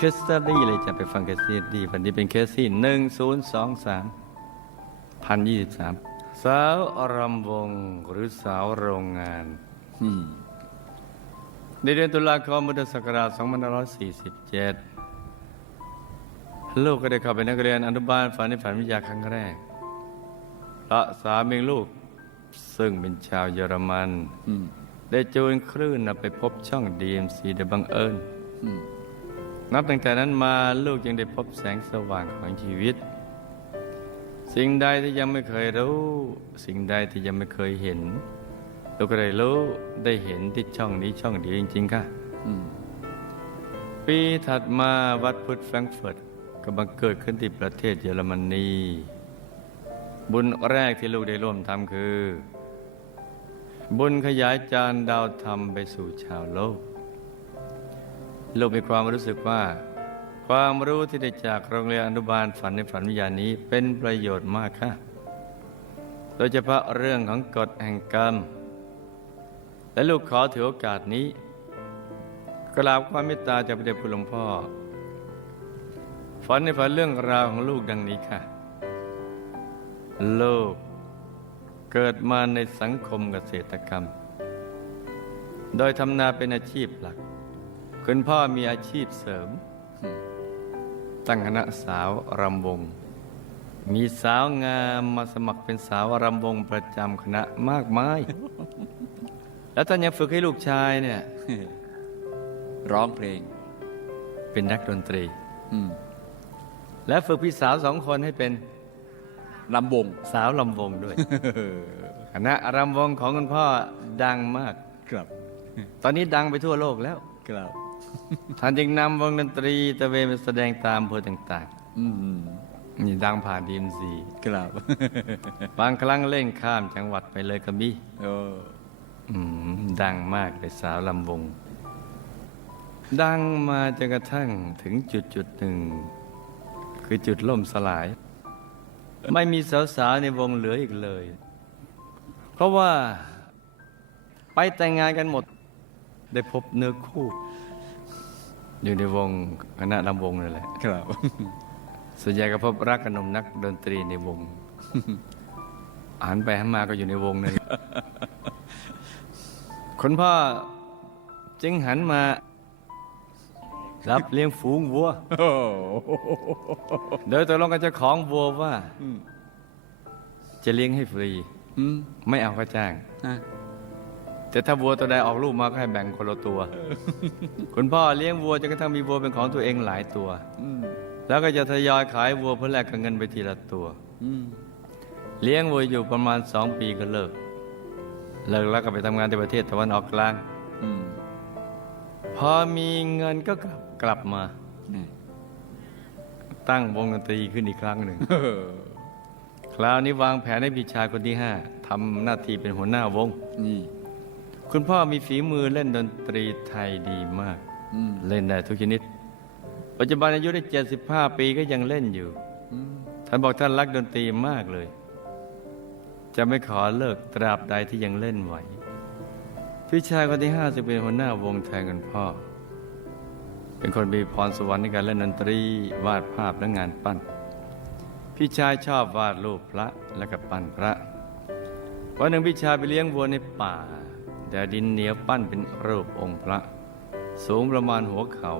เคสตัดดี้เลยจะไปฟังเคสตัดดี้วันนี้เป็นเคสที่หนึ่งศูนย์สองสามพันยี่สิบสามสาวรำวงหรือสาวโรงงานอืมในเดือนตุลาคมพุทธศักราช2547 ลูกก็ได้เข้าไปนักเรียนอนุบาลฝันในฝันวิทยาครั้งแรกพระสามีลูกซึ่งเป็นชาวเยอรมันอืมได้จูนคลื่นนำไปพบช่อง DMC โดยบังเอิญอืม นับตั้งแต่นั้นมาลูกยังได้พบแสงสว่างของชีวิต สิ่งใดที่ยังไม่เคยรู้ สิ่งใดที่ยังไม่เคยเห็น ลูกก็ได้รู้ได้เห็นที่ช่องนี้ช่องเดียวจริง ๆ ค่ะอืมปีถัดมาวัดพุทธแฟรงก์เฟิร์ตก็บังเกิดขึ้นที่ประเทศเยอรมนี บุญแรกที่ลูกได้ร่วมทำคือ บุญขยายจานดาวธรรมไปสู่ชาวโลก ลูกมีความรู้สึกว่า ความรู้ที่ได้จากโรงเรียนอนุบาลฝันในฝันวิญญาณนี้เป็นประโยชน์มากค่ะ โดยเฉพาะเรื่องของกฎแห่งกรรม และลูกขอถือโอกาสนี้กราบความเมตตาจากพระเดชคุณหลวงพ่อ ฝันในฝันเรื่องราวของลูกดังนี้ค่ะ ลูกเกิดมาในสังคมเกษตรกรรม โดยทำนาเป็นอาชีพหลัก คุณพ่อมีอาชีพเสริม ตั้งคณะสาวรำวง มีสาวงามมาสมัครเป็นสาวรำวงประจำคณะมากมาย แล้วตอนยังฝึกให้ลูกชายเนี่ย ร้องเพลง เป็นนักดนตรีอืมและฝึกพี่สาวสองคนให้เป็นลำวง สาวลำวงด้วย คณะรำวงของคุณพ่อดังมาก ครับ ตอนนี้ดังไปทั่วโลกแล้ว ครับ ท่านจึงนำวงดนตรีตะเวนไปแสดงตามอำเภอต่างอืมๆ นี่ดังผ่านดีมซีครับ บางครั้งเล่นข้ามจังหวัดไปเลยก็มีโอ้อืมดังมากเลยสาวลำวง ดังมาจนกระทั่งถึงจุดจุดๆหนึ่ง คือจุดล่มสลาย ไม่มีสาวๆในวงเหลืออีกเลย เพราะว่าไปแต่งงานกันหมด ได้พบเนื้อคู่ อยู่ในวงคณะลำวงนั่นแหละครับส่วนใหญ่ก็พบรักกับหนุ่มนักดนตรีในวงอ่านไปหันมาก็อยู่ในวงนั่นแหละคุณพ่อจึงหันมา รับเลี้ยงฝูงวัวโอ้โดยตกลงกับเจ้าของวัวว่าอืมจะเลี้ยงให้ฟรีอืมไม่เอาค่าจ้างอะ แต่ถ้าวัวตัวใดออกลูกมาก็ให้แบ่งคนละตัว คุณพ่อเลี้ยงวัวจนกระทั่งมีวัวเป็นของตัวเองหลายตัวอืมแล้วก็จะทยอยขายวัวเพื่อแลกกับเงินไปทีละตัวอืมเลี้ยงวัวอยู่ประมาณสองปีก็เลิก เลิกแล้วก็ไปทำงานในประเทศตะวันออกกลางอืมพอมีเงินก็กลับกลับมานี่ตั้งวงดนตรีขึ้นอีกครั้งหนึ่งเออคราวนี้วางแผนให้พี่ชายคนที่ห้าทำหน้าที่เป็นหัวหน้าวงนี่ คุณพ่อมีฝีมือเล่นดนตรีไทยดีมาก อืมเล่นได้ทุกชนิด ปัจจุบันอายุได้ 75 ปีก็ยังเล่นอยู่ อืมท่านบอกท่านรักดนตรีมากเลย จะไม่ขอเลิกตราบใดที่ยังเล่นไหว พี่ชายคนที่ห้าจะเป็นหัวหน้าวงแทนคุณพ่อ เป็นคนมีพรสวรรค์ในการเล่นดนตรี วาดภาพและงานปั้น พี่ชายชอบวาดรูปพระและก็ปั้นพระ วันหนึ่งพี่ชายไปเลี้ยงวัวในป่า แต่ดินเหนียวปั้นเป็นรูปองค์พระ สูงประมาณหัวเขา่า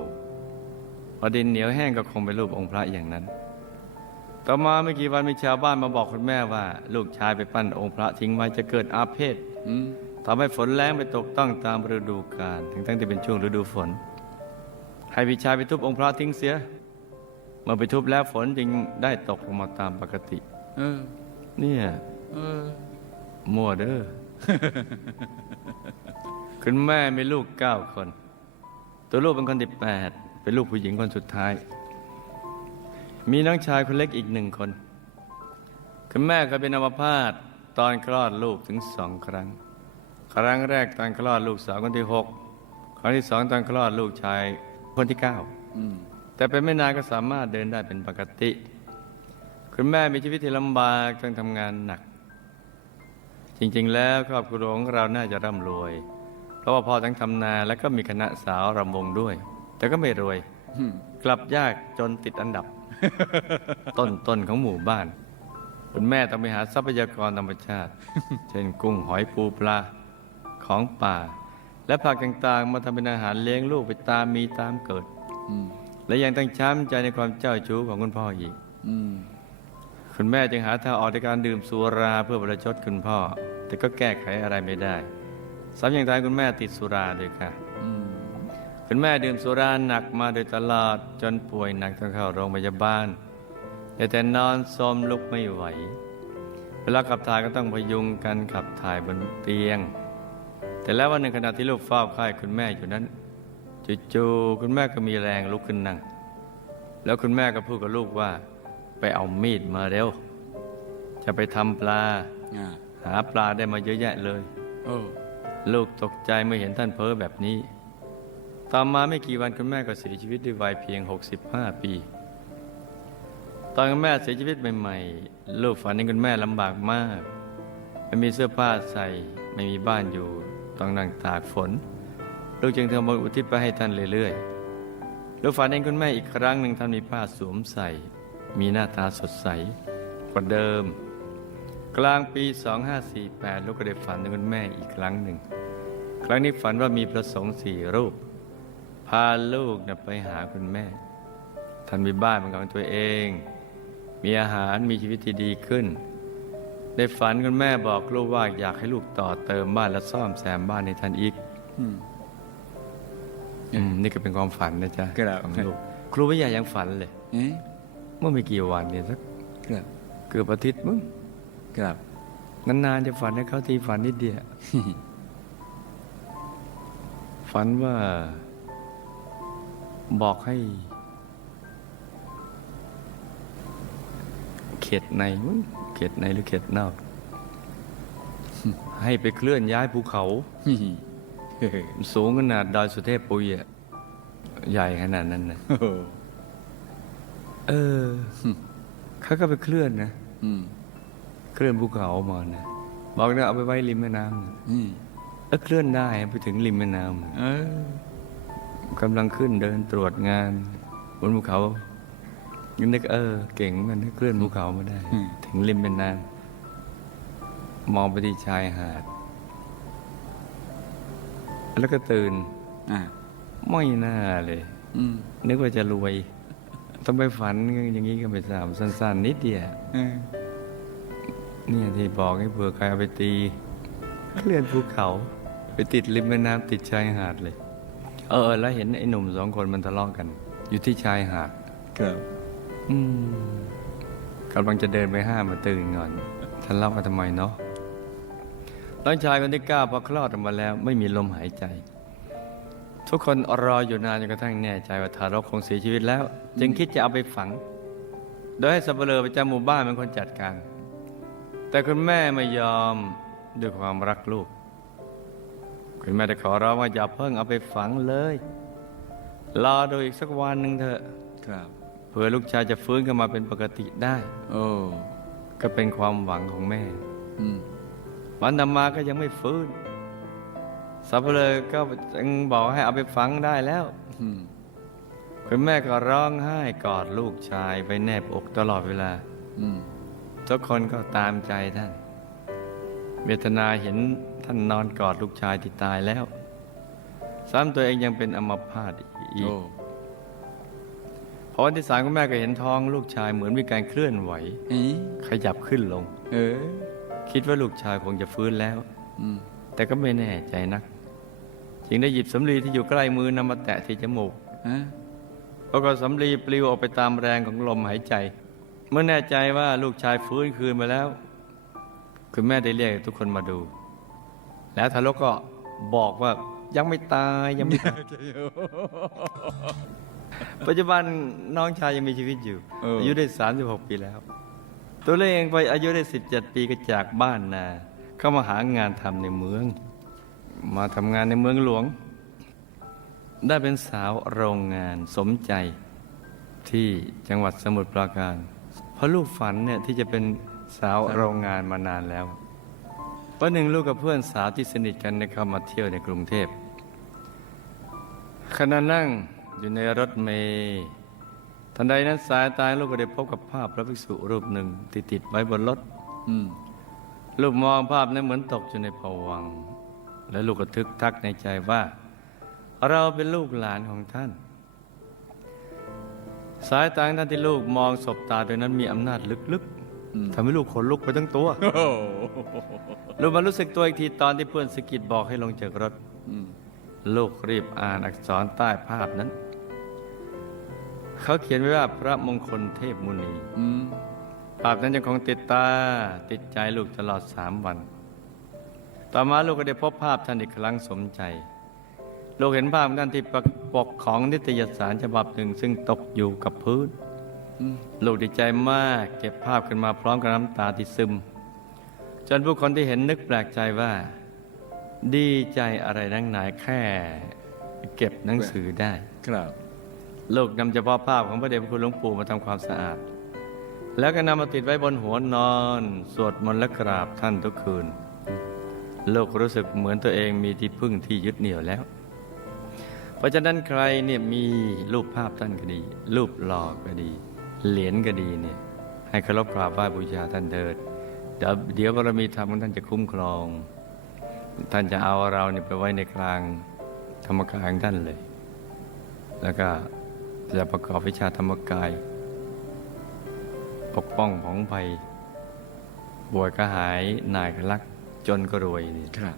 พอดินเหนียวแห้งก็คงเป็นรูปองค์พระอย่างนั้น ต่อมาไม่กี่วันมีชาวบ้านมาบอกคุณแม่ว่า ลูกชายไปปั้นองค์พระทิ้งไว้จะเกิดอาเพศอืมทำให้ฝนแรงไปตกต้องตามฤดูกาลถึงทั้งที่เป็นช่วงฤดูฝน ให้พี่ชายไปทุบองค์พระทิ้งเสีย เมื่อไปทุบแล้วฝนจึงได้ตกลงมาตามปกติ เออ เนี่ย เออมั่วเด้อ คุณแม่มีลูกเก้าคน ตัวลูกเป็นคนที่แปดเป็นลูกผู้หญิงคนสุดท้าย มีน้องชายคนเล็กอีกหนึ่งคน คุณแม่เคยเป็นอัมพาตตอนคลอดลูกถึงสองครั้ง ครั้งแรกตอนคลอดลูกสาวคนที่หกครั้งที่สองตอนคลอดลูกชายคนที่เก้าแต่เป็นไม่นานก็สามารถเดินได้เป็นปกติ คุณแม่มีชีวิตที่ลำบากต้องทำงานหนัก จริงๆ แล้วครอบครัวของเราน่าจะร่ำรวย เพราะว่าพ่อทั้งทำนาและก็มีคณะสาวรำวงด้วย แต่ก็ไม่รวยอืมกลับยากจนติดอันดับ ต้นต้นของหมู่บ้าน คุณแม่ต้องไปหาทรัพยากรธรรมชาติ เช่นกุ้งหอยปูปลาของป่า และผักต่างๆ มาทำเป็นอาหารเลี้ยงลูกไปตามมีตามเกิดอืมและยังต้องช้ำใจในความเจ้าชู้ของคุณพ่ออีกอืม คุณแม่จึงหาทางออกในการดื่มสุราเพื่อประชดคุณพ่อ แต่ก็แก้ไขอะไรไม่ได้ซ้ำยังทายคุณแม่ติดสุราด้วยค่ะคุณแม่ดื่มสุราหนักมาโดยตลอดจนป่วยหนักต้องเข้าโรงพยาบาลแต่แต่นอนซมลุกไม่ไหว เวลาขับถ่ายก็ต้องพยุงกันขับถ่ายบนเตียง แต่แล้ววันหนึ่งขณะที่ลูกเฝ้าไข้คุณแม่อยู่นั้นจู่ๆคุณแม่ก็มีแรงลุกขึ้นนั่ง แล้วคุณแม่ก็พูดกับลูกว่า ไปเอามีดมาเร็ว จะไปทำปลาอ่าหาปลาได้มาเยอะแยะเลยโอ้ลูกตกใจเมื่อเห็นท่านเพ้อแบบนี้ ต่อมาไม่กี่วันคุณแม่ก็เสียชีวิตด้วยวัยเพียง 65 ปี ตอนคุณแม่เสียชีวิตใหม่ๆ ลูกฝันเห็นคุณแม่ลำบากมาก ไม่มีเสื้อผ้าใส่ ไม่มีบ้านอยู่ ต้องนั่งตากฝน ลูกจึงทำบุญอุทิศไปให้ท่านเรื่อยๆ ลูกฝันเห็นคุณแม่อีกครั้งหนึ่งท่านมีผ้าสวมใส่ มีหน้าตาสดใสกว่าเดิม กลางปี 2548 ลูกก็ได้ฝันถึงคุณแม่อีกครั้งหนึ่ง ครั้งนี้ฝันว่ามีพระสงฆ์สี่รูป พาลูกนะไปหาคุณแม่ ท่านมีบ้านเป็นของตัวเอง มีอาหารมีชีวิตที่ดีขึ้นได้ฝันคุณแม่บอกลูกว่าอยากให้ลูกต่อเติมบ้านและซ่อมแซมบ้านให้ท่านอีกอืมอืมนี่ก็เป็นความฝันนะจ๊ะครับของลูกครูวิทยายังฝันเลย เอ๊ะเมื่อไม่กี่วันเนี่ยสักครับเกือบอาทิตย์มึงครับนานๆจะฝันให้เขาทีฝันนิดเดียวฝันว่า บอกให้ เขตในมั้งเขตในหรือเขตนอก ให้ไปเคลื่อนย้ายภูเขาฮิฮิเฮ้ยสูงขนาดดอยสุเทพปุยอะใหญ่ขนาดนั้นนะโอ้โห เออเขาก็ไปเคลื่อนนะอืมเคลื่อนภูเขามานะบอกนะเอาไปไว้ริมแม่น้ำนะนี่เออเคลื่อนได้ไปถึงริมแม่น้ำเออกำลังขึ้นเดินตรวจงานบนภูเขานึกเออ เก่งมันนะเคลื่อนภูเขามาได้ถึงริมแม่น้ำมองไปที่ชายหาด แล้วก็ตื่น อ่าไม่น่าเลย อืม นึกว่าจะรวย ต้องไปฝันอย่างนี้ก็ไม่ทราบสั้น ๆ นิดเดียวเออเนี่ยที่บอกให้เผื่อใครเอาไปตี เคลื่อนภูเขา ไปติดริมแม่น้ำติดชายหาดเลย เออ แล้วเห็นไอ้หนุ่มสองคนมันทะเลาะกัน อยู่ที่ชายหาดครับอืมกำลังจะเดินไปห้ามมาตื่นก่อนทะเลาะกันทำไมเนาะน้องชายคนที่เก้าพอคลอดออกมาแล้ว ไม่มีลมหายใจ ทุกคนรออยู่นานจนกระทั่งแน่ใจว่าทารกคงเสียชีวิตแล้ว จึงคิดจะเอาไปฝัง โดยให้สับเปลือประจำหมู่บ้านเป็นคนจัดการ แต่คุณแม่ไม่ยอมด้วยความรักลูก คุณแม่ได้ขอร้องว่าอย่าเพิ่งเอาไปฝังเลย รอดูอีกสักวันหนึ่งเถอะครับเผื่อลูกชายจะฟื้นขึ้นมาเป็นปกติได้ โอ้ก็เป็นความหวังของแม่ อืมวันต่อมาก็ยังไม่ฟื้น สับเปลือก็ยังบอกให้เอาไปฝังได้แล้วอืมคุณแม่ก็ร้องไห้กอดลูกชายไปแนบอกตลอดเวลาอืมทุกคนก็ตามใจท่าน เวทนาเห็นท่านนอนกอดลูกชายที่ตายแล้ว ซ้ำตัวเองยังเป็นอัมพาตอีกโอ้พอวันที่สามคุณแม่ก็เห็นท้องลูกชายเหมือนมีการเคลื่อนไหวเอ๊ะขยับขึ้นลง เออ คิดว่าลูกชายคงจะฟื้นแล้วอืม แต่ก็ไม่แน่ใจนัก จึงได้หยิบสำลีที่อยู่ใกล้มือนำมาแตะที่จมูกฮะปรากฏสำลีปลิวออกไปตามแรงของลมหายใจ เมื่อแน่ใจว่าลูกชายฟื้นคืนมาแล้ว คุณแม่ได้เรียกทุกคนมาดู แล้วทารกก็บอกว่ายังไม่ตายยังไม่ตายปัจจุบันน้องชายยังมีชีวิตอยู่เออออายุได้ 36 ปีแล้ว ตัวเลขไปอายุได้ 17 ปีก็จากบ้านนาเข้ามาหางานทำในเมือง มาทำงานในเมืองหลวง ได้เป็นสาวโรงงานสมใจที่จังหวัดสมุทรปราการ เพราะลูกฝันเนี่ยที่จะเป็นสาวโรงงานมานานแล้ววันหนึ่งลูกกับเพื่อนสาวที่สนิทกันได้เข้ามาเที่ยวในกรุงเทพขณะนั่งอยู่ในรถเมล์ทันใดนั้นสายตาลูกก็ได้พบกับภาพพระภิกษุรูปหนึ่งที่ติดไว้บนรถ ลูกมองภาพนั้นเหมือนตกอยู่ในภวังค์และลูกก็ทึกทักในใจว่า เราเป็นลูกหลานของท่าน สายตาของท่านที่ลูกมองศบตาโดยนั้นมีอำนาจลึกๆทำให้ลูกขนลุกไปทั้งตัวโอ้โหลูกมารู้สึกตัวอีกทีตอนที่เพื่อนสะกิดบอกให้ลงจากรถอืมลูกรีบอ่านอักษรใต้ภาพนั้น เขาเขียนไว้ว่าพระมงคลเทพมุนีอืม ภาพนั้นยังคงติดตาติดใจลูกตลอดสามวัน ต่อมาลูกก็ได้พบภาพท่านอีกครั้งสมใจ ลูกเห็นภาพท่านที่ปกปกของนิตยสารฉบับหนึ่งซึ่งตกอยู่กับพื้นอืมลูกดีใจมากเก็บภาพขึ้นมาพร้อมกับน้ำตาที่ซึม จนผู้คนที่เห็นนึกแปลกใจว่า ดีใจอะไรนักหนาแค่ เก็บหนังสือได้ ครับ ลูกนำเฉพาะภาพของพระเดชพระคุณหลวงปู่มาทำความสะอาด แล้วก็นำมาติดไว้บนหัวนอน สวดมนต์และกราบท่านทุกคืน โลกรู้สึกเหมือนตัวเองมีที่พึ่งที่ยึดเหนี่ยวแล้ว เพราะฉะนั้นใครเนี่ยมีรูปภาพท่านก็ดี รูปหล่อก็ดี เหรียญก็ดีเนี่ยให้เคารพกราบไหว้บูชาท่านเถิดเดี๋ยวเดี๋ยวบารมีธรรมของท่านจะคุ้มครอง ท่านจะเอาเราเนี่ยไปไว้ในกลางธรรมกายของท่านเลย แล้วก็จะประกอบวิชาธรรมกาย ปกป้องของภัยบวยกระหายนายกรักจนก็รวยนี่ครับ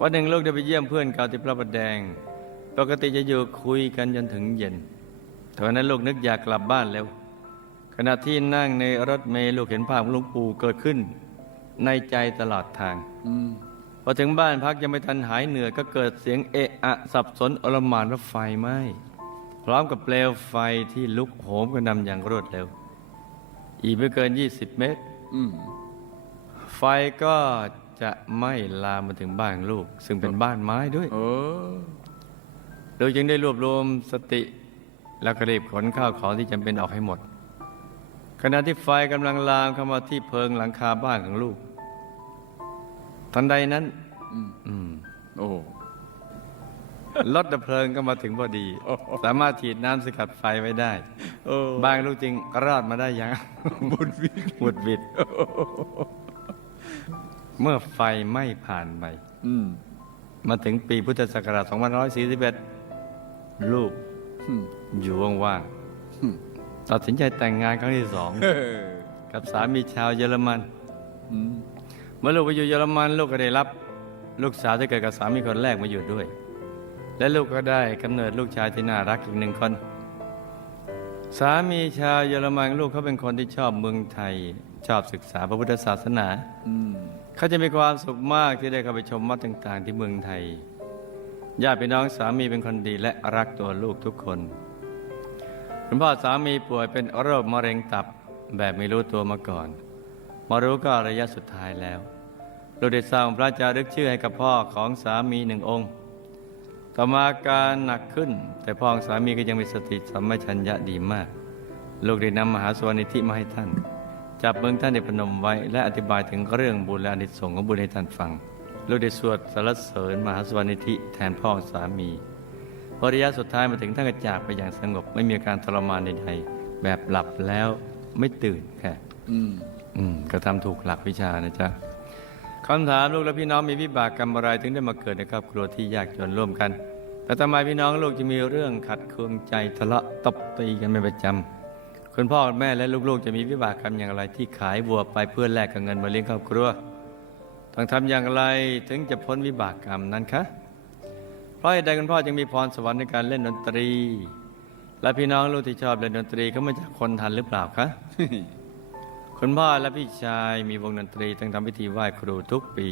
วันหนึ่งลูกได้ไปเยี่ยมเพื่อนเก่าที่พระประแดง ปกติจะอยู่คุยกันจนถึงเย็นแต่วันนั้นลูกนึกอยากกลับบ้านแล้ว ขณะที่นั่งในรถเมล์ลูกเห็นภาพของหลวงปู่เกิดขึ้น ในใจตลอดทางอืมพอถึงบ้านพักยังไม่ทันหายเหนื่อยก็เกิดเสียงเอะอะ สับสนอลหมานว่าไฟไหม้พร้อมกับเปลวไฟที่ลุกโหมกระหนำอย่างรวดเร็ว อีกไม่เกิน20เมตรอืมไฟก็จะไหม้ลามมาถึงบ้านของลูก ซึ่งเป็นบ้านไม้ด้วยโอ้โดยจึงได้รวบรวมสติ แล้วก็รีบขนข้าวของที่จำเป็นออกให้หมด ขณะที่ไฟกำลังลามเข้ามาที่เพิงหลังคาบ้านของลูก ทันใดนั้น อืมอืมโอ้ รถดับเพลิงก็มาถึงพอดี สามารถฉีดน้ำสกัดไฟไว้ได้โอ้บางลูกจริงรอดมาได้อยังบุญวิทย์หวุดหวิดเมื่อไฟไม่ผ่านไปอืมมาถึงปีพุทธศักราช2541 ลูกอืมอยู่ว่างอืมๆตัดสินใจแต่งงานครั้งที่สองเออกับสามีชาวเยอรมันอืมเมื่อลูกไปอยู่เยอรมัน ลูกก็ได้รับ ลูกสาวที่เกิดกับสามีคนแรกมาอยู่ด้วย และลูกก็ได้กำเนิดลูกชายที่น่ารักอีกหนึ่งคน สามีชาวเยอรมันลูกเขาเป็นคนที่ชอบเมืองไทย ชอบศึกษาพระพุทธศาสนาเขาจะมีความสุขมากที่ได้เข้าไปชมวัดต่างๆ ที่เมืองไทยญาติพี่น้องสามีเป็นคนดีและรักตัวลูกทุกคนคุณพ่อสามีป่วยเป็นโรคมะเร็งตับแบบไม่รู้ตัวมาก่อน มารู้ก็ระยะสุดท้ายแล้วลูกได้สร้างพระจารึกชื่อให้กับพ่อของสามีหนึ่งองค์ ต่อมาอาการหนักขึ้น แต่พ่อของสามีก็ยังมีสติสัมปชัญญะดีมาก ลูกได้นำมหาสวนิธิมาให้ท่าน จับมือท่านได้พนมไว้ และอธิบายถึงเรื่องบุญและอนิสงส์ของบุญให้ท่านฟัง ลูกได้สวดสรรเสริญมหาสวนิธิแทนพ่อสามีพอระยะสุดท้ายมาถึงท่านก็จากไปอย่างสงบ ไม่มีอาการทรมานใดๆแบบหลับแล้วไม่ตื่นแค่อืม อืม ก็ทำถูกหลักวิชานะจ๊ะ คำถามลูกและพี่น้องมีวิบากกรรมอะไรถึงได้มาเกิดในครอบครัวที่ยากจนร่วมกัน แต่ทำไมพี่น้องลูกจะมีเรื่องขัดเคืองใจทะเลาะตบตีกันเป็นประจำคุณพ่อแม่และลูกๆ จะมีวิบากกรรมอย่างไรที่ขายวัวไปเพื่อแลกกับเงินมาเลี้ยงครอบครัวต้องทำอย่างไรถึงจะพ้นวิบากกรรมนั้นคะเพราะใดคุณพ่อจึงมีพรสวรรค์ในการเล่นดนตรี และพี่น้องลูกที่ชอบเล่นดนตรีเขามาจากคนทันหรือเปล่าคะ คุณพ่อและพี่ชายมีวงดนตรีต้องทำพิธีไหว้ครูทุกปี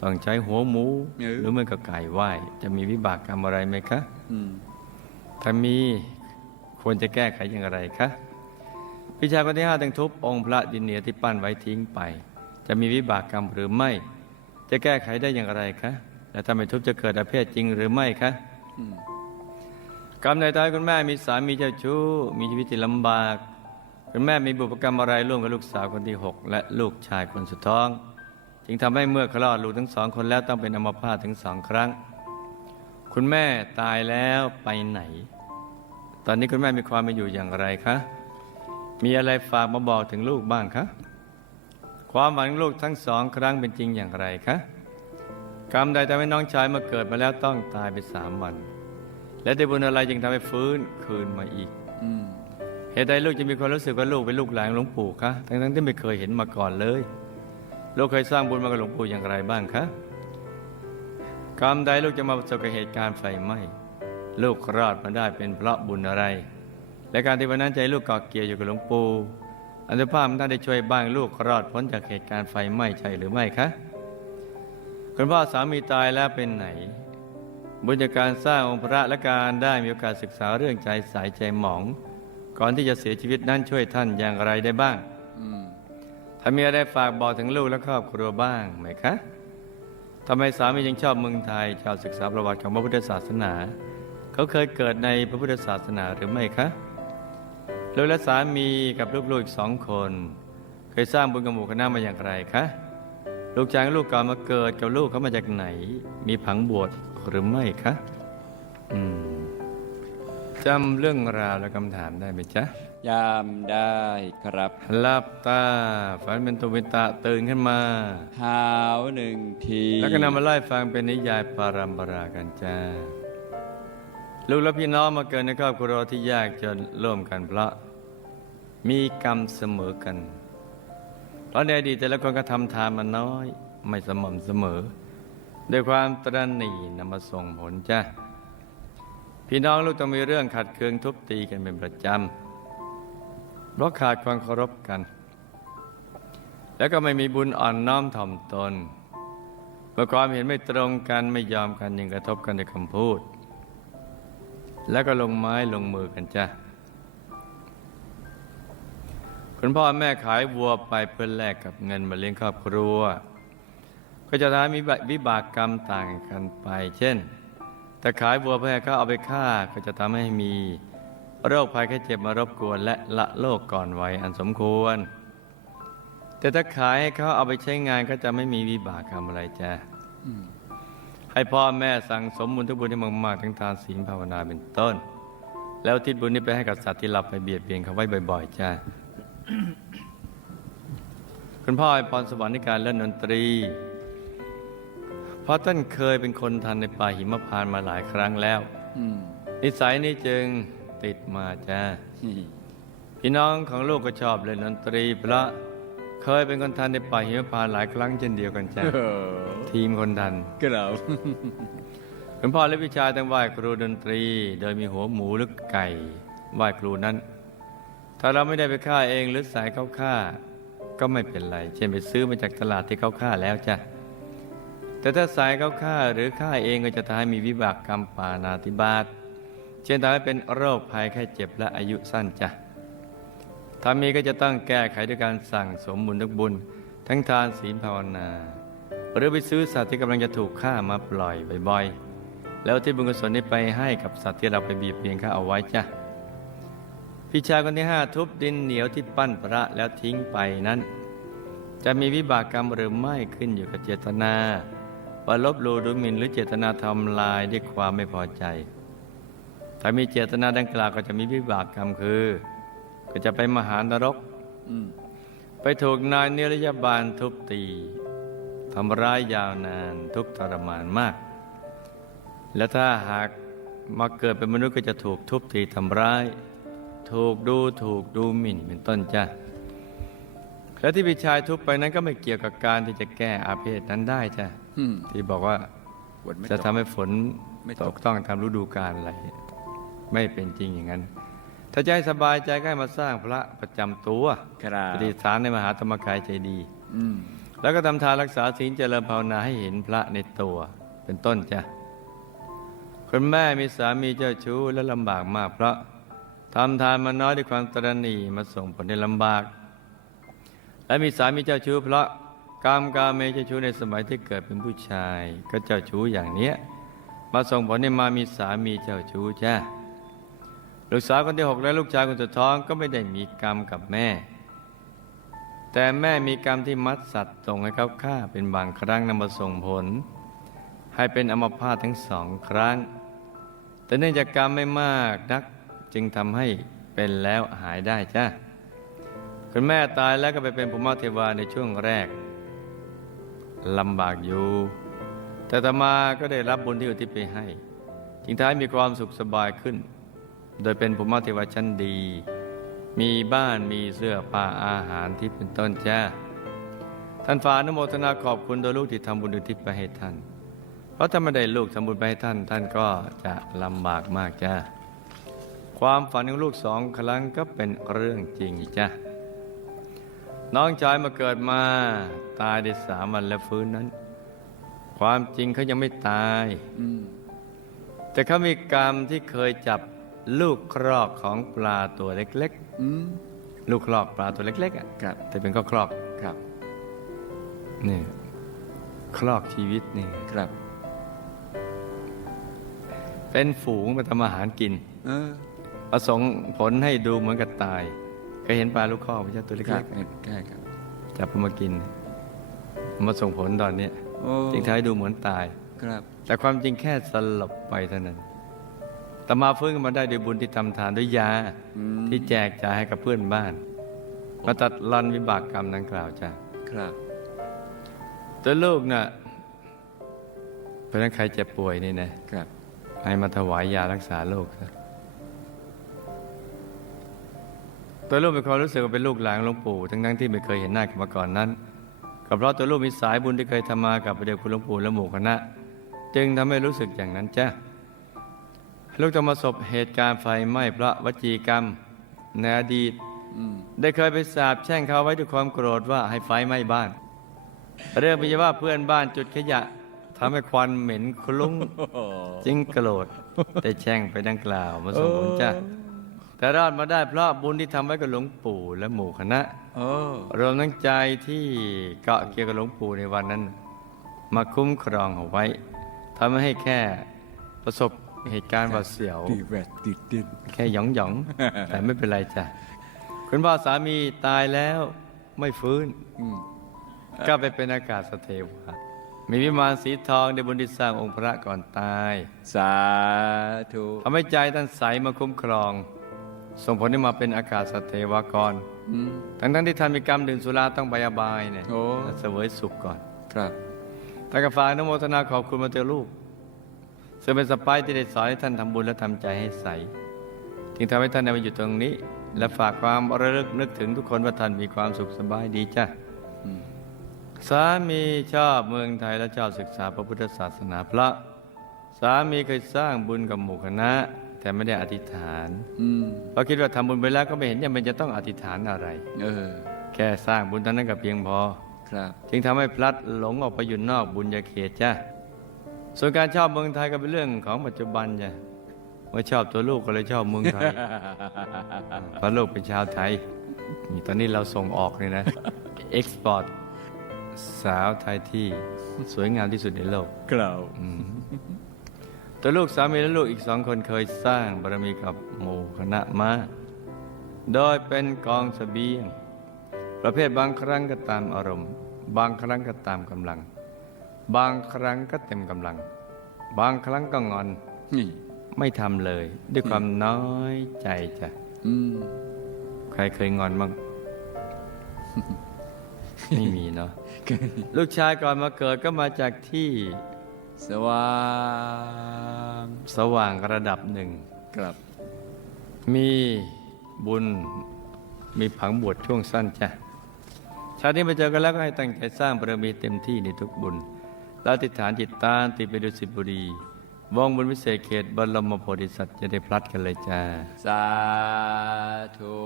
ต้องใช้หัวหมูเออหรือเมื่อกับไก่ไหว้ จะมีวิบากกรรมอะไรไหมคะอืมถ้ามีควรจะแก้ไขอย่างไรคะพี่ชายคนที่ห้าต้องทุบองค์พระดินเหนียวที่ปั้นไว้ทิ้งไป จะมีวิบากกรรมหรือไม่ จะแก้ไขได้อย่างไรคะและถ้าไม่ทุบจะเกิดอาเพศจริงหรือไม่คะอืมกรรมในตายคุณแม่มีสามีเจ้าชู้มีชีวิตที่ลำบาก คุณแม่มีบุพกรรมอะไรร่วมกับลูกสาวคนที่หกและลูกชายคนสุดท้อง จึงทำให้เมื่อคลอดลูกทั้งสองคนแล้วต้องเป็นอัมพาตถึงสองครั้ง คุณแม่ตายแล้วไปไหน ตอนนี้คุณแม่มีความเป็นอยู่อย่างไรคะมีอะไรฝากมาบอกถึงลูกบ้างคะความหวังลูกทั้งสองครั้งเป็นจริงอย่างไรคะกรรมใดทำให้น้องชายมาเกิดมาแล้วต้องตายไปสามวัน และได้บุญอะไรจึงทำให้ฟื้นคืนมาอีกอื เหตุใดลูกจะมีความรู้สึกว่าลูกเป็นลูกหลานหลวงปู่คะทั้งๆที่ไม่เคยเห็นมาก่อนเลย ลูกเคยสร้างบุญมากับหลวงปู่อย่างไรบ้างคะกรรมใดลูกจะมาประสบกับเหตุการณ์ไฟไหม้ลูกรอดมาได้เป็นเพราะบุญอะไร และการที่วันนั้นใจลูกเกาะเกี่ยวอยู่กับหลวงปู่อันตุภาพท่านได้ช่วยบ้างลูกรอดพ้นจากเหตุการณ์ไฟไหม้ใช่หรือไม่คะคุณพ่อสามีตายแล้วเป็นไหน บุญจากการสร้างองค์พระและการได้มีโอกาสศึกษาเรื่องใจสายใจหมอง ก่อนที่จะเสียชีวิตนั้นช่วยท่านอย่างไรได้บ้างอืมถ้ามีอะไรฝากบอกถึงลูกและครอบครัวบ้างไหมคะทำไมสามียังชอบเมืองไทยชอบศึกษาประวัติของพระพุทธศาสนา เขาเคยเกิดในพระพุทธศาสนาหรือไม่คะลูกและสามีกับลูกๆอีกสองคน เคยสร้างบุญกับหมู่คณะมาอย่างไรคะลูกจางลูกก่อนมาเกิดกับลูกเขามาจากไหน มีผังบวชหรือไม่คะ อืม จำเรื่องราวและคำถามได้ไหมจ๊ะยามได้ครับหลับตาฝันเป็นตุวิตะตื่นขึ้นมาหาวหนึ่งที แล้วก็นำมาไล่ฟังเป็นนิยายปารัมปรากันจ้าลูกและพี่น้องมาเกิดในครอบครัวที่ยากจนร่วมกันเพราะ มีกรรมเสมอกัน เพราะในอดีตแต่ละคนก็ทำทานมาน้อย ไม่สม่ำเสมอ ด้วยความตระหนี่นำมาส่งผลจ้า พี่น้องลูกต้องมีเรื่องขัดเคืองทุบตีกันเป็นประจำเพราะขาดความเคารพกัน แล้วก็ไม่มีบุญอ่อนน้อมถ่อมตนเมื่อความเห็นไม่ตรงกันไม่ยอมกันยังกระทบกันในคำพูด แล้วก็ลงไม้ลงมือกันจ้ะคุณพ่อแม่ขายวัวไปเพื่อแลกกับเงินมาเลี้ยงครอบครัว ก็จะทำให้มีวิบากกรรมต่างกันไป เช่น แต่ขายวัวเพื่อให้เขาเอาไปฆ่าก็จะทำให้มี โรคภัยแค่เจ็บมารบกวน และละโลกก่อนวัยอันสมควร แต่ถ้าขายให้เขาเอาไปใช้งานก็จะไม่มีวิบากกรรมอะไรจ้ะอืมให้พ่อแม่สั่งสมบุญทุกบุญให้มากๆทั้งทานศีลภาวนาเป็นต้น แล้วทิศบุญนี้ไปให้กับสัตว์ที่หลับไปเบียดเบียนเขาไว้บ่อยๆจ้าคุณพ่อให้พรสวรรค์ในการเล่นดนตรี เพราะท่านเคยเป็นคนทันในป่าหิมพานต์มาหลายครั้งแล้วอืมนิสัยนี้จึงติดมาจ้าพี่น้องของลูกก็ชอบเล่นดนตรีเพราะเคยเป็นคนทันในป่าหิมพานต์หลายครั้งเช่นเดียวกันจ้าเออทีมคนทันกระเราคุณพ่อและพี่ชายต้องไหว้ครูดนตรี โดยมีหัวหมูหรือไก่ไหว้ครูนั้น ถ้าเราไม่ได้ไปฆ่าเองหรือสายเข้าฆ่า ก็ไม่เป็นไร เช่นไปซื้อมาจากตลาดที่เขาฆ่าแล้วจ้ะ แต่ถ้าสายเขาฆ่าหรือฆ่าเองก็จะทำให้มีวิบากกรรมปานาติบาตเช่นทำให้เป็นโรคภัยแค่เจ็บและอายุสั้นจ้ะถ้ามีก็จะต้องแก้ไขด้วยการสั่งสมบุญทุกบุญ ทั้งทานศีลภาวนา หรือไปซื้อสัตว์ที่กำลังจะถูกฆ่ามาปล่อยบ่อยๆ แล้วที่บุญกุศลนี้ไปให้กับสัตว์ที่เราไปบียดเบียนเขาเอาไว้จ้ะพี่ชายคนที่ห้าทุบดินเหนียวที่ปั้นพระแล้วทิ้งไปนั้น จะมีวิบากกรรมหรือไม่ขึ้นอยู่กับเจตนา ว่าลบหลู่ดูหมิ่นหรือเจตนาทำลายด้วยความไม่พอใจ ถ้ามีเจตนาดังกล่าวก็จะมีวิบากกรรมคือ ก็จะไปมหานรกอืมไปถูกนายนิรยาบาลทุบตีทำร้ายยาวนานทุกข์ทรมานมาก และถ้าหากมาเกิดเป็นมนุษย์ก็จะถูกทุบตีทำร้าย ถูกดูถูกดูหมิ่นเป็นต้นจ้ะและที่พี่ชายทุบไปนั้นก็ไม่เกี่ยวกับการที่จะแก้อาเพศนั้นได้จ้ะ อืม ที่บอกว่าฝนไม่จะตกทำให้ฝนไม่ตตก กต้องตามฤดูกาลอะไร ไม่เป็นจริงอย่างนั้น ถ้าใจสบายใจก็ให้มาสร้างพระประจำตัวครับ ปฏิฐานในมหาธรรมกายใจดี อืม แล้วก็ทำทานรักษาศีลเจริญภาวนาให้เห็นพระในตัว เป็นต้นจ้ะคุณแม่มีสามีเจ้าชู้และลำบากมาก เพราะทำทานมาน้อยด้วยความตระหนี่มาส่งผลให้ลำบาก และมีสามีเจ้าชู้เพราะ กรรมกาเมเจ้าชู้ในสมัยที่เกิดเป็นผู้ชาย ก็เจ้าชู้อย่างเนี้ยมาส่งผลให้มามีสามีเจ้าชู้จ้ะลูกสาวคนที่หกและลูกชายคนสุดท้องก็ไม่ได้มีกรรมกับแม่ แต่แม่มีกรรมที่มัดสัตว์ส่งให้เขาฆ่าเป็นบางครั้งนำมาส่งผล ให้เป็นอมพาตทั้งสองครั้ง แต่เนื่องจากกรรมไม่มากนักจึงทำให้เป็นแล้วหายได้จ้าคุณแม่ตายแล้วก็ไปเป็นภูมิเทวาในช่วงแรก ลำบากอยู่ แต่ต่อมาก็ได้รับบุญที่อุทิศไปให้ จึงท้ายมีความสุขสบายขึ้น โดยเป็นภูมิเทวาชั้นดี มีบ้านมีเสื้อผ้าอาหารที่เป็นต้นจ้าท่านฝานุโมทนาขอบคุณโดยลูกที่ทำบุญอุทิศไปให้ท่าน เพราะถ้าไม่ได้ลูกทำบุญไปให้ท่าน ท่านก็จะลำบากมากจ้าความฝันของลูกสองครั้งก็เป็นเรื่องจริงจ้ะ น้องชายมาเกิดมา ตายได้สามวันแล้วฟื้นนั้น ความจริงเขายังไม่ตายอืมแต่เขามีกรรมที่เคยจับลูกครอกของปลาตัวเล็กอืมๆลูกครอกปลาตัวเล็กๆอะครับแต่เป็นก็ครอกครับนี่ครอกชีวิตนี่ครับ เป็นฝูงมาทำอาหารกินเออประสงค์ผลให้ดูเหมือนกับตาย เคยเห็นปลาลูกครอกไหมใช่ตัวครัเล็บกใช่ครับๆจับมากินมาส่งผลตอนเนี้ยโอ้จึงทำให้ดูเหมือนตาย ครับ แต่ความจริงแค่สลบไปเท่านั้นแต่มาฟื้นขึ้นมาได้ด้วยบุญที่ทำทานด้วยยา อืม ที่แจกจ่ายให้กับเพื่อนบ้าน มาตัดรันวิบากกรรมดังกล่าวจ้ะครับตัวลูกน่ะ เพราะฉะนั้นใครเจ็บป่วยนี่นะ ครับให้มาถวายยารักษาโรคซะ ตัวลูกมีความรู้สึกว่าเป็นลูกหลานหลวงปู่ทั้งนั้นที่ไม่เคยเห็นหน้ากันมาก่อนนั้นก็เพราะตัวลูกมีสายบุญที่เคยทำมากับพระเดชคุณหลวงปู่และหมู่คณะ จึงทำให้รู้สึกอย่างนั้นจ้ะลูกต้องมาสบเหตุการณ์ไฟไหม้เพราะวจีกรรมในอดีตอืมได้เคยไปสาบแช่งเขาไว้ด้วยความโกรธว่าให้ไฟไหม้บ้าน เรื่องพิจว่าเพื่อนบ้านจุดขยะทำให้ควันเหม็นคลุ้งโอ้โหจึงโกรธได้แช่งไปดังกล่าวมาส่งผลจ้ะ แต่รอดมาได้เพราะบุญที่ทำไว้กับหลวงปู่และหมู่คณะโอ้รวมทั้งใจที่เกาะเกี่ยวกับหลวงปู่ในวันนั้น มาคุ้มครองเอาไว้ทำให้แค่ประสบเหตุการณ์บาดเสียวตีแวดติดดินแค่หยองหยองๆแต่ไม่เป็นไรจ้ะคุณพ่อสามีตายแล้วไม่ฟื้นอืมก็ไปเป็นอากาศสเทวะมีวิมานสีทองในบุญที่สร้างองค์พระก่อนตาย สาธุทำให้ใจท่านใสมาคุ้มครอง ส่งผลให้มาเป็นอากาศสเทวากรอืมทั้งทั้งๆที่ท่านมีกรรมดื่มสุราต้องไปอบายเนี่ยโอ้เสวยสุขก่อน ครับท่านก็ฝากอนุโมทนาขอบคุณมาเจอลูกซึ่งเป็นสไปายที่ได้สอนให้ท่านทำบุญและทำใจให้ใสจึงทำให้ท่านได้มาอยู่ตรงนี้ และฝากความระลึกนึกถึงทุกคนว่าท่านมีความสุขสบายดีจ้ะอืมสามีชอบเมืองไทยและชอบศึกษาพระพุทธศาสนาพระ สามีเคยสร้างบุญกับหมู่คณะ แต่ไม่ได้อธิษฐานอืมเพราะคิดว่าทำบุญไปแล้วก็ไม่เห็นจำเป็นจะต้องอธิษฐานอะไร เออ แค่สร้างบุญเท่านั้นก็เพียงพอ ครับ จึงทำให้พลัดหลงออกไปอยู่นอกบุญญาเขตจ้ะส่วนการชอบเมืองไทยก็เป็นเรื่องของปัจจุบันจ้ะว่าชอบตัวลูกก็เลยชอบเมืองไทยเพราะลูกเป็นชาวไทยนี่ตอนนี้เราส่งออกเลยนะเอ็กซ์พอร์ตสาวไทยที่สวยงามที่สุดในโลกกล่า วอืมตัวลูกสามีและลูกอีกสองคนเคยสร้างบารมีกับหมู่คณะมา โดยเป็นกองเสบียง ประเภทบางครั้งก็ตามอารมณ์ บางครั้งก็ตามกำลัง บางครั้งก็เต็มกำลัง บางครั้งก็งอนนี่ไม่ทำเลย ด้วยความน้อยใจจ้ะอืมใครเคยงอนบ้างไม่มีเนาะลูกชายก่อนมาเกิดก็มาจากที่ สว่างสว่างระดับหนึ่งครับ มีบุญมีผังบวชช่วงสั้นจ้ะชาตินี้มาเจอกันแล้วก็ให้ตั้งใจสร้างบารมีเต็มที่ในทุกบุญแล้วอธิษฐานจิตตานติดไปดุสิตบุรีวงบุญวิเศษเขตบรมโพธิสัตว์จะได้พลัดกันเลยจ้า สาธุ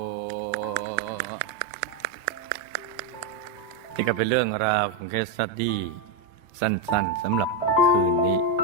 นี่ก็เป็นเรื่องราวของเคสสตดี้สั้นๆสำหรับ คืนนี้